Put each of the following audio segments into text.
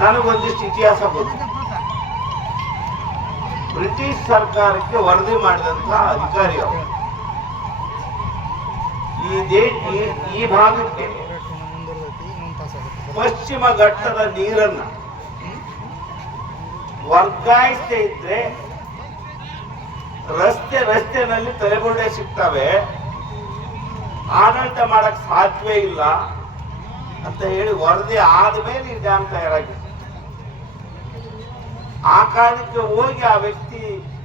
ನನಗೊಂದಿಷ್ಟು ಇತಿಹಾಸ ಗೊತ್ತು. ಬ್ರಿಟಿಷ್ ಸರ್ಕಾರಕ್ಕೆ ವರದಿ ಮಾಡಿದಂತ ಅಧಿಕಾರಿ ಅವರು ಈ ಭಾಗಕ್ಕೆ ಪಶ್ಚಿಮ ಘಟ್ಟದ ನೀರನ್ನ ವರ್ಗಾಯಿಸದೇ ಇದ್ರೆ ರಸ್ತೆನಲ್ಲಿ ತಲೆಗೊಂಡೆ ಸಿಗ್ತವೆ, ಆಡಳಿತ ಮಾಡಕ್ ಸಾಧ್ಯವೇ ಇಲ್ಲ ಅಂತ ಹೇಳಿ ವರದಿ ಆದ್ಮೇಲೆ ಈ ಡ್ಯಾಮ್ ತಯಾರಾಗಿದೆ. ಆ ಕಾರಣಕ್ಕೆ ಹೋಗಿ ಆ ವ್ಯಕ್ತಿ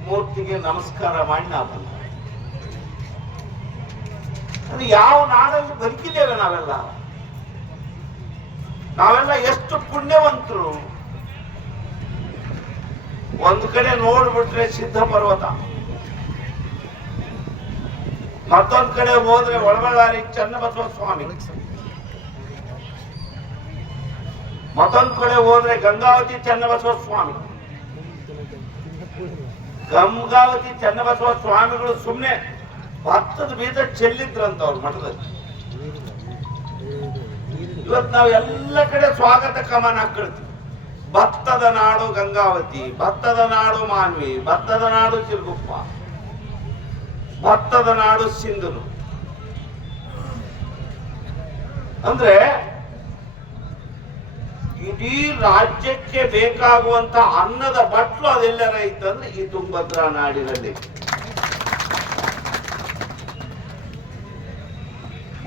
ಮೂರ್ತಿಗೆ ನಮಸ್ಕಾರ ಮಾಡಿ ನಾವು ಬಂದ. ಯಾವ ನಾಡಲ್ಲಿ ಬದುಕಿದ್ದೇವೆ ನಾವೆಲ್ಲ ಎಷ್ಟು ಪುಣ್ಯವಂತರು. ಒಂದು ಕಡೆ ನೋಡ್ಬಿಟ್ರೆ ಸಿದ್ಧ ಪರ್ವತ, ಮತ್ತೊಂದ್ ಕಡೆ ಹೋದ್ರೆ ಒಳಬಳ್ಳಾರಿ ಚನ್ನಬಸವ ಸ್ವಾಮಿ, ಮತ್ತೊಂದ್ ಕಡೆ ಹೋದ್ರೆ ಗಂಗಾವತಿ ಚನ್ನಬಸವ ಸ್ವಾಮಿ. ಗಂಗಾವತಿ ಚನ್ನಬಸವ ಸ್ವಾಮಿಗಳು ಸುಮ್ನೆ ಭತ್ತದ ಬೀಜ ಚೆಲ್ಲಿದ್ರಂತ ಅವ್ರ ಮಠದಲ್ಲಿ. ಇವತ್ತು ನಾವು ಎಲ್ಲ ಕಡೆ ಸ್ವಾಗತ ಕಮಾನ ಹಾಕೊಳ್ತೀವಿ. ಭತ್ತದ ನಾಡು ಗಂಗಾವತಿ, ಭತ್ತದ ನಾಡು ಮಾನ್ವಿ, ಭತ್ತದ ನಾಡು ಚಿರುಗುಪ್ಪ, ಭತ್ತದ ನಾಡು ಸಿಂಧೂರು. ಅಂದ್ರೆ ಇಡೀ ರಾಜ್ಯಕ್ಕೆ ಬೇಕಾಗುವಂತ ಅನ್ನದ ಬಟ್ಲು ಅದೆಲ್ಲರ ಇತ್ತಂದ್ರೆ ಈ ತುಂಗಭದ್ರಾ ನಾಡಿನಲ್ಲಿ.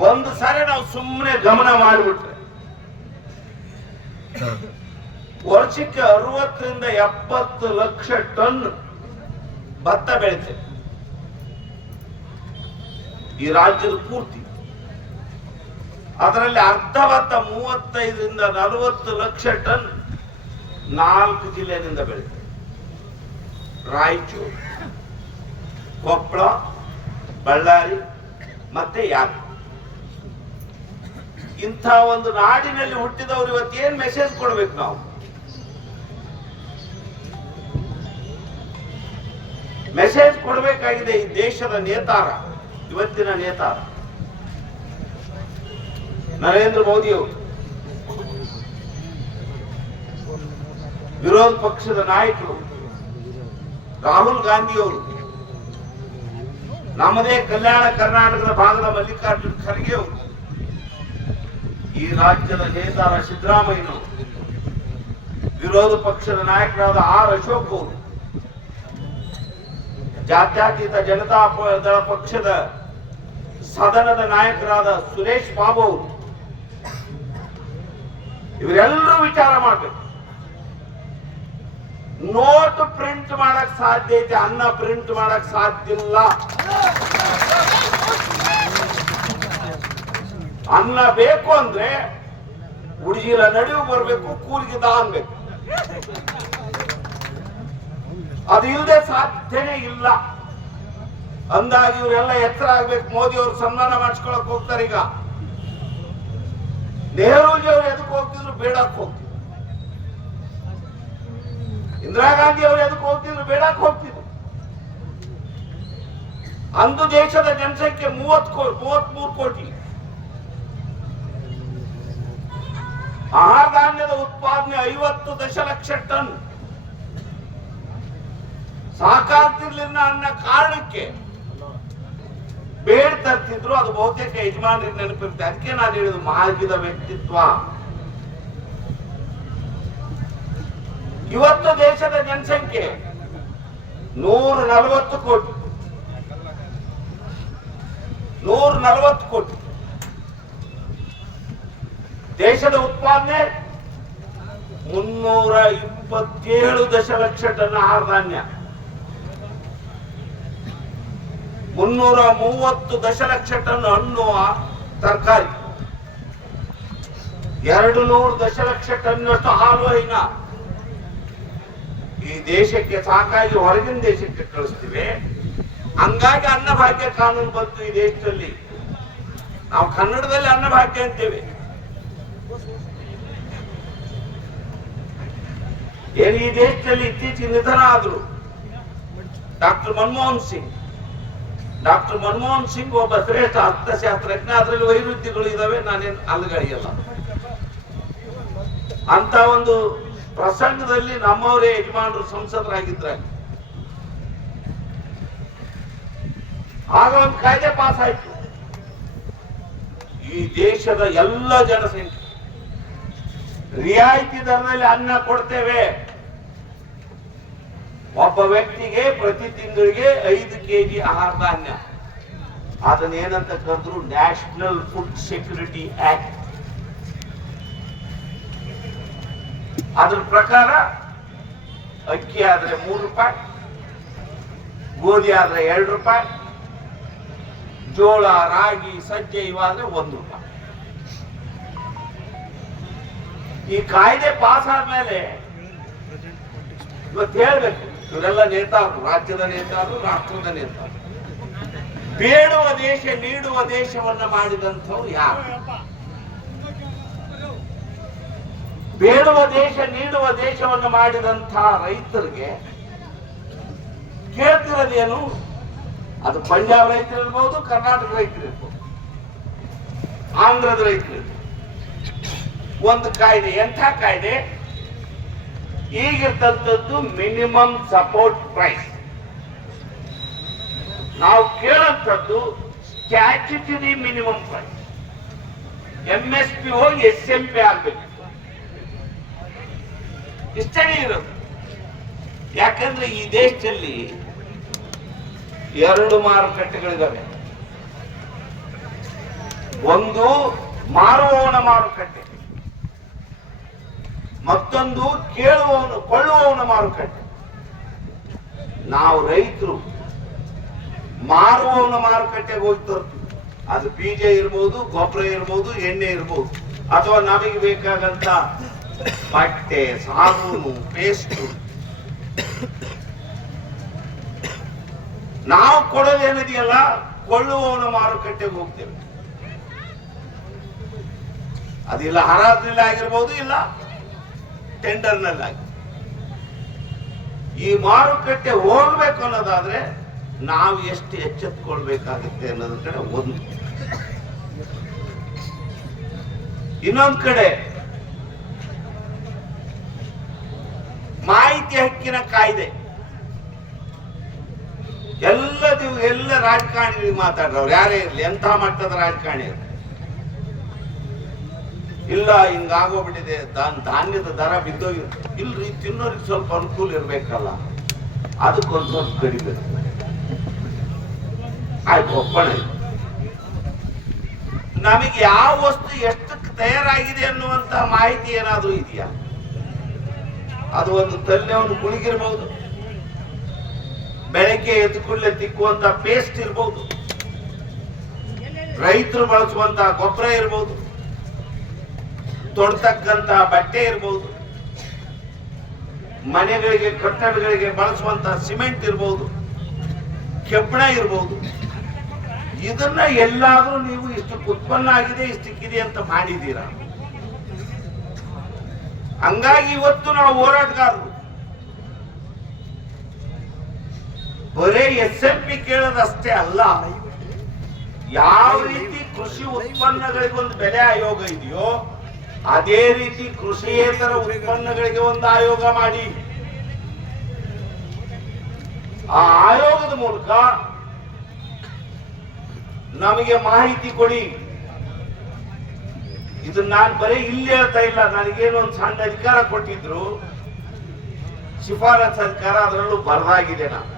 ಒಂದು ಸಾರಿ ನಾವು ಸುಮ್ಮನೆ ಗಮನ ಮಾಡಿಬಿಟ್ರೆ ವರ್ಷಕ್ಕೆ 60 ರಿಂದ 70 ಲಕ್ಷ ಟನ್ ಭತ್ತ ಬೆಳೀತೇವೆ ಈ ರಾಜ್ಯದ ಪೂರ್ತಿ. ಅದರಲ್ಲಿ ಅರ್ಧ ಭತ್ತ 35 ರಿಂದ 40 ಲಕ್ಷ ಟನ್ 4 ಜಿಲ್ಲೆಯಿಂದ ಬೆಳೀತೇವೆ: ರಾಯಚೂರು, ಕೊಪ್ಪಳ, ಬಳ್ಳಾರಿ ಮತ್ತೆ ಯಾದಗಿರಿ. ಇಂಥ ಒಂದು ನಾಡಿನಲ್ಲಿ ಹುಟ್ಟಿದವರು ಇವತ್ತೇನ್ ಮೆಸೇಜ್ ಕೊಡ್ಬೇಕು? ನಾವು ಮೆಸೇಜ್ ಕೊಡಬೇಕಾಗಿದೆ ಈ ದೇಶದ ನೇತಾರ, ಇವತ್ತಿನ ನೇತಾರ ನರೇಂದ್ರ ಮೋದಿ ಅವರು, ವಿರೋಧ ಪಕ್ಷದ ನಾಯಕರು ರಾಹುಲ್ ಗಾಂಧಿ ಅವರು, ನಮ್ಮದೇ ಕಲ್ಯಾಣ ಕರ್ನಾಟಕದ ಭಾಗದ ಮಲ್ಲಿಕಾರ್ಜುನ್ ಖರ್ಗೆ ಅವರು, ಈ ರಾಜ್ಯದ ನೇತಾರ ಸಿದ್ದರಾಮಯ್ಯನವರು, ವಿರೋಧ ಪಕ್ಷದ ನಾಯಕರಾದ ಆರ್ ಅಶೋಕ್ ಅವರು, ಜಾತ್ಯತೀತ ಜನತಾ ದಳ ಪಕ್ಷದ ಸದನದ ನಾಯಕರಾದ ಸುರೇಶ್ ಬಾಬು ಅವರು, ಇವರೆಲ್ಲರೂ ವಿಚಾರ ಮಾಡಬೇಕು. ನೋಟ್ ಪ್ರಿಂಟ್ ಮಾಡಕ್ ಸಾಧ್ಯ ಐತೆ, ಅನ್ನ ಪ್ರಿಂಟ್ ಮಾಡಕ್ ಸಾಧ್ಯ ಇಲ್ಲ. ಅನ್ನ ಬೇಕು ಅಂದ್ರೆ ಉಡುಗಿಲ ನಡುವೆ ಬರಬೇಕು, ಕೂಲಿಗೆ ದಾನ್ಬೇಕು. ಅದು ಇಲ್ಲದೆ ಸಾಧ್ಯನೇ ಇಲ್ಲ. ಅಂದಾಗಿ ಇವರೆಲ್ಲ ಎತ್ತರ ಆಗ್ಬೇಕು. ಮೋದಿ ಅವರು ಸನ್ಮಾನ ಮಾಡಿಸ್ಕೊಳಕ್ ಹೋಗ್ತಾರೆ. ಈಗ ನೆಹರೂಜಿ ಅವರು ಎದಕ್ಕೆ ಹೋಗ್ತಿದ್ರು? ಬೇಡಕ್ಕೆ ಹೋಗ್ತಿದ್ರು. ಇಂದಿರಾ ಗಾಂಧಿ ಅವರು ಎದಕ್ಕೆ ಹೋಗ್ತಿದ್ರು? ಬೇಡಕ್ಕೆ ಹೋಗ್ತಿದ್ರು. ಅಂದು ದೇಶದ ಜನಸಂಖ್ಯೆ 33 ಕೋಟಿ. ಆಹಾರ ಧಾನ್ಯದ ಉತ್ಪಾದನೆ 50 ದಶಲಕ್ಷ ಟನ್. ಸಾಕಾಗ್ತಿರ್ಲಿಲ್ಲ ಅನ್ನೋ ಕಾರಣಕ್ಕೆ ಬೇಡ ತರ್ತಿದ್ರು. ಅದು ಬಹುತೇಕ ಯಜಮಾನರಿಗೆ ನೆನಪಿರುತ್ತೆ. ಅದಕ್ಕೆ ನಾನು ಹೇಳಿದ್ದು ಮಾಗಿದ ವ್ಯಕ್ತಿತ್ವ. ಇವತ್ತು ದೇಶದ ಜನಸಂಖ್ಯೆ 140 ಕೋಟಿ. 140 ಕೋಟಿ. ದೇಶದ ಉತ್ಪಾದನೆ 327 ದಶಲಕ್ಷ ಟನ್ ಆಹಾರ ಧಾನ್ಯ, 330 ದಶಲಕ್ಷ ಟನ್ ಹಣ್ಣು ತರಕಾರಿ, 200 ದಶಲಕ್ಷ ಟನ್ನಷ್ಟು ಹಾಲು ಹೈನ. ಈ ದೇಶಕ್ಕೆ ಸಾಕಾಗಿ ಹೊರಗಿನ ದೇಶಕ್ಕೆ ಕಳಿಸ್ತೀವಿ. ಹಂಗಾಗಿ ಅನ್ನಭಾಗ್ಯ ಕಾನೂನು ಬಂತು ಈ ದೇಶದಲ್ಲಿ. ನಾವು ಕನ್ನಡದಲ್ಲಿ ಅನ್ನಭಾಗ್ಯ ಅಂತೇವೆ. ಏನು ಈ ದೇಶದಲ್ಲಿ ಇತ್ತೀಚೆಗೆ ನಿಧನ ಆದ್ರು ಡಾಕ್ಟರ್ ಮನಮೋಹನ್ ಸಿಂಗ್. ಡಾಕ್ಟರ್ ಮನಮೋಹನ್ ಸಿಂಗ್ ಒಬ್ಬ ಶ್ರೇಷ್ಠ ಅರ್ಥಶಾಸ್ತ್ರಜ್ಞ. ಅದರಲ್ಲಿ ವೈರುಧ್ಯಗಳು ಇದಾವೆ, ನಾನೇನು ಅಲ್ಲಗಳೆಯಲ್ಲ. ಅಂತ ಒಂದು ಪ್ರಸಂಗದಲ್ಲಿ ನಮ್ಮವರೇ ಯಜಮಾನರು ಸಂಸದರಾಗಿದ್ರೆ ಆಗ ಒಂದು ಕಾಯ್ದೆ ಪಾಸ್ ಆಯ್ತು. ಈ ದೇಶದ ಎಲ್ಲ ಜನಸಂಖ್ಯೆ ರಿಯಾಯಿತಿ ದರದಲ್ಲಿ ಅನ್ನ ಕೊಡ್ತೇವೆ. ಒಬ್ಬ ವ್ಯಕ್ತಿಗೆ ಪ್ರತಿ ತಿಂಗಳಿಗೆ 5 kg ಆಹಾರ ಧಾನ್ಯ. ಅದನ್ನೇನಂತ ಕರೆದ್ರು ನ್ಯಾಷನಲ್ ಫುಡ್ ಸೆಕ್ಯೂರಿಟಿ ಆಕ್ಟ್. ಅದ್ರ ಪ್ರಕಾರ ಅಕ್ಕಿ ಆದ್ರೆ 3 ರೂಪಾಯಿ, ಗೋಧಿ ಆದ್ರೆ 2 ರೂಪಾಯಿ, ಜೋಳ, ರಾಗಿ, ಸಜ್ಜೆ ಇವಾದ್ರೆ 1 ರೂಪಾಯಿ. ಈ ಕಾಯ್ದೆ ಪಾಸ್ ಆದ್ಮೇಲೆ ಇವತ್ತು ಹೇಳ್ಬೇಕು, ಇವರೆಲ್ಲ ನೇತಾರರು, ರಾಜ್ಯದ ನೇತಾರರು, ರಾಷ್ಟ್ರದ ನೇತಾರರು. ಬೇಡುವ ದೇಶ ನೀಡುವ ದೇಶವನ್ನ ಮಾಡಿದಂಥವ್ರು ಯಾರು? ಬೇಡುವ ದೇಶ ನೀಡುವ ದೇಶವನ್ನು ಮಾಡಿದಂಥ ರೈತರಿಗೆ ಕೇಳ್ತಿರೋದೇನು? ಅದು ಪಂಜಾಬ್ ರೈತರಿರ್ಬೋದು, ಕರ್ನಾಟಕ ರೈತರಿರ್ಬೋದು, ಆಂಧ್ರದ ರೈತರಿರ್ಬೋದು. ಒಂದು ಕಾಯ್ದೆ, ಎಂಥ ಕಾಯ್ದೆ? ಈಗಿರ್ತಕ್ಕಂಥದ್ದು ಮಿನಿಮಮ್ ಸಪೋರ್ಟ್ ಪ್ರೈಸ್. ನಾವು ಕೇಳಂಥದ್ದು ಸ್ಟ್ಯಾಚ್ಯುಟರಿ ಮಿನಿಮಮ್ ಪ್ರೈಸ್. MSP ಹೋಗಿ SMP ಆಗ್ಬೇಕು. ಇಷ್ಟೇ ಇರೋದು. ಯಾಕಂದ್ರೆ ಈ ದೇಶದಲ್ಲಿ 2 ಮಾರುಕಟ್ಟೆಗಳಿದ್ದಾವೆ. ಒಂದು ಮಾರುವವನ ಮಾರುಕಟ್ಟೆ, ಮತ್ತೊಂದು ಕೊಳ್ಳುವವನ ಮಾರುಕಟ್ಟೆ. ನಾವು ರೈತರು ಮಾರುವವನ ಮಾರುಕಟ್ಟೆಗೆ ಹೋಗಿ ತರ್ತೀವಿ. ಅದು ಬೀಜ ಇರ್ಬೋದು, ಗೊಬ್ಬರ ಇರ್ಬೋದು, ಎಣ್ಣೆ ಇರ್ಬೋದು, ಅಥವಾ ನಮಗೆ ಬೇಕಾದಂತ ಬಟ್ಟೆ, ಸಾಬೂನು, ಪೇಸ್ಟ್. ನಾವು ಕೊಡೋದೇನಿದೆಯಲ್ಲ, ಕೊಳ್ಳುವವನ ಮಾರುಕಟ್ಟೆಗೆ ಹೋಗ್ತೇವೆ. ಅದಿಲ್ಲ ಹರಾಜಿನಲ್ಲಿ ಆಗಿರ್ಬೋದು, ಇಲ್ಲ ಟೆಂಡರ್ನಲ್ಲಿ. ಈ ಮಾರುಕಟ್ಟೆ ಹೋಗ್ಬೇಕು ಅನ್ನೋದಾದ್ರೆ ನಾವು ಎಷ್ಟು ಎಚ್ಚೆತ್ಕೊಳ್ಬೇಕಾಗುತ್ತೆ ಅನ್ನೋದ್ರ ಕಡೆ ಒಂದು. ಇನ್ನೊಂದ್ ಕಡೆ ಮಾಹಿತಿ ಹಕ್ಕಿನ ಕಾಯ್ದೆ. ಎಲ್ಲ ರಾಜಕಾರಣಿಗಳಿಗೆ ಮಾತಾಡ್ರವ್ರು ಯಾರೇ ಇರ್ಲಿ, ಎಂಥ ಮಟ್ಟದ ರಾಜಕಾರಣಿ ಇಲ್ಲ, ಹಿಂಗಾಗೋಗ್ಬಿಟ್ಟಿದೆ, ಧಾನ್ಯದ ದರ ಬಿದ್ದೋಗಿರುತ್ತೆ. ಇಲ್ರಿ, ತಿನ್ನೋರಿಗೆ ಸ್ವಲ್ಪ ಅನುಕೂಲ ಇರ್ಬೇಕಲ್ಲ, ಅದಕ್ಕೊಂದು ಸ್ವಲ್ಪ ಕಡಿಮೆ. ಆಯ್ತು, ಒಪ್ಪಣೆ. ನಮಗೆ ಯಾವ ವಸ್ತು ಎಷ್ಟಕ್ಕೆ ತಯಾರಾಗಿದೆ ಅನ್ನುವಂತ ಮಾಹಿತಿ ಏನಾದ್ರೂ ಇದೆಯಾ? ಅದು ಒಂದು ತಲ್ಲೆವನ್ನು ಗುಳಿಗಿರ್ಬಹುದು, ಬೆಳಗ್ಗೆ ಎದ್ದುಕೊಳ್ಳೆ ತಿಕ್ಕುವಂತ ಪೇಸ್ಟ್ ಇರ್ಬಹುದು, ರೈತರು ಬಳಸುವಂತ ಗೊಬ್ಬರ ಇರ್ಬಹುದು, ತೊಡ್ತಕ್ಕಂತ ಬಟ್ಟೆ ಇರ್ಬಹುದು, ಮನೆಗಳಿಗೆ ಕಟ್ಟಡಗಳಿಗೆ ಬಳಸುವಂತ ಸಿಮೆಂಟ್ ಇರ್ಬಹುದು, ಕೆಬ್ಬಣ ಇರ್ಬಹುದು. ಇದನ್ನ ಎಲ್ಲಾದ್ರೂ ನೀವು ಇಷ್ಟಕ್ಕೆ ಉತ್ಪನ್ನ ಆಗಿದೆ, ಇಷ್ಟಕ್ಕಿದೆ ಅಂತ ಮಾಡಿದ್ದೀರಾ? ಹಂಗಾಗಿ ಇವತ್ತು ನಾವು ಹೋರಾಟಗಾರರು ಬರೇ SMP ಕೇಳೋದಷ್ಟೇ ಅಲ್ಲ, ಯಾವ ರೀತಿ ಕೃಷಿ ಉತ್ಪನ್ನಗಳಿಗೆ ಒಂದು ಬೆಲೆ ಆಯೋಗ ಇದೆಯೋ ಅದೇ ರೀತಿ ಕೃಷಿಯೇತರ ಉತ್ಪನ್ನಗಳಿಗೆ ಒಂದು ಆಯೋಗ ಮಾಡಿ, ಆ ಆಯೋಗದ ಮೂಲಕ ನಮಗೆ ಮಾಹಿತಿ ಕೊಡಿ. ಇದನ್ನ ನಾನು ಬರೀ ಇಲ್ಲಿ ಹೇಳ್ತಾ ಇಲ್ಲ, ನನಗೇನು ಒಂದು ಸಣ್ಣ ಅಧಿಕಾರ ಕೊಟ್ಟಿದ್ರು, ಶಿಫಾರಸ್ ಅಧಿಕಾರ, ಅದರಲ್ಲೂ ಬರದಾಗಿದೆ. ನಾನು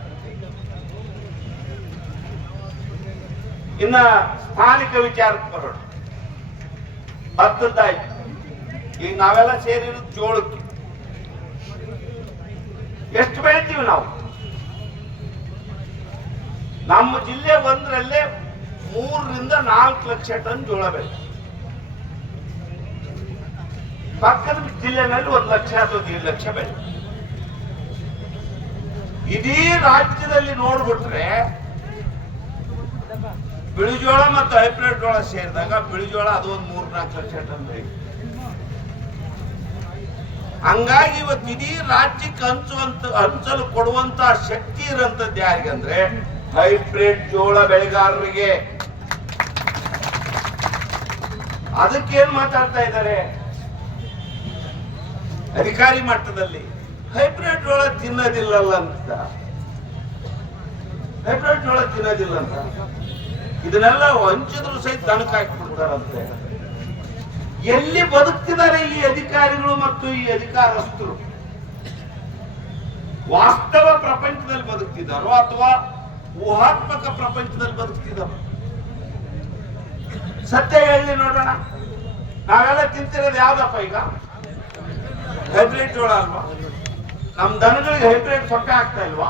ಇನ್ನ ಸ್ಥಾನಿಕ ವಿಚಾರಕ್ಕೆ ಬರೋಣ. ಭತ್ತದ್ದಾಯ್ತು, ಈಗ ನಾವೆಲ್ಲ ಸೇರಿರೋದು ಜೋಳಕ್ಕೆ. ಎಷ್ಟು ಬೆಳಿತೀವಿ ನಾವು? ನಮ್ಮ ಜಿಲ್ಲೆ ಒಂದರಲ್ಲೇ 3 ರಿಂದ 4 ಲಕ್ಷ ಟನ್ ಜೋಳ ಬೆಳೆ. ಪಕ್ಕದ ಜಿಲ್ಲೆನಲ್ಲಿ 1 ಲಕ್ಷ ಅಥವಾ 1.5 ಲಕ್ಷ ಬೆಳೆ. ಇಡೀ ರಾಜ್ಯದಲ್ಲಿ ನೋಡ್ಬಿಟ್ರೆ ಬಿಳಿಜೋಳ ಮತ್ತು ಹೈಬ್ರಿಡ್ ಜೋಳ ಸೇರಿದಾಗ ಬಿಳಿಜೋಳ ಅದು ಒಂದು 3-4 ಲಕ್ಷ ಟನ್ ಬೆಳೆ. ಹಂಗಾಗಿ ಇವತ್ತು ಇಡೀ ರಾಜ್ಯಕ್ಕೆ ಹಂಚಲು ಕೊಡುವಂತ ಶಕ್ತಿ ಇರೋಂಥದ್ದು ಯಾರಿಗಂದ್ರೆ ಹೈಬ್ರಿಡ್ ಜೋಳ ಬೆಳೆಗಾರರಿಗೆ. ಅದಕ್ಕೇನ್ ಮಾತಾಡ್ತಾ ಇದ್ದಾರೆ? ಅಧಿಕಾರಿ ಮಟ್ಟದಲ್ಲಿ ಹೈಬ್ರಿಡ್ ಜೋಳ ತಿನ್ನೋದಿಲ್ಲಲ್ಲ ಅಂತ, ಹೈಬ್ರಿಡ್ ಜೋಳ ತಿನ್ನೋದಿಲ್ಲ ಅಂತ ಇದನ್ನೆಲ್ಲ ವಂಚಿತರು ಸಹಿತ ದನಕ್ಕೆ ಹಾಕಿಬಿಡ್ತಾರಂತೆ. ಎಲ್ಲಿ ಬದುಕ್ತಿದ್ದಾರೆ ಈ ಅಧಿಕಾರಿಗಳು ಮತ್ತು ಈ ಅಧಿಕಾರಸ್ಥರು? ವಾಸ್ತವ ಪ್ರಪಂಚದಲ್ಲಿ ಬದುಕ್ತಿದ್ದಾರೋ ಅಥವಾ ಊಹಾತ್ಮಕ ಪ್ರಪಂಚದಲ್ಲಿ ಬದುಕ್ತಿದ್ದಾರೋ? ಸತ್ಯ ಹೇಳಿ ನೋಡೋಣ. ನಾವೆಲ್ಲ ತಿಂತಿರೋದು ಯಾವ್ದಪ್ಪ? ಈಗ ಹೈಬ್ರಿಡ್ ಜೋಳ ಅಲ್ವಾ? ನಮ್ ದನಗಳಿಗೆ ಹೈಬ್ರಿಡ್ ಸೊಪ್ಪೆ ಆಗ್ತಾ ಇಲ್ವಾ?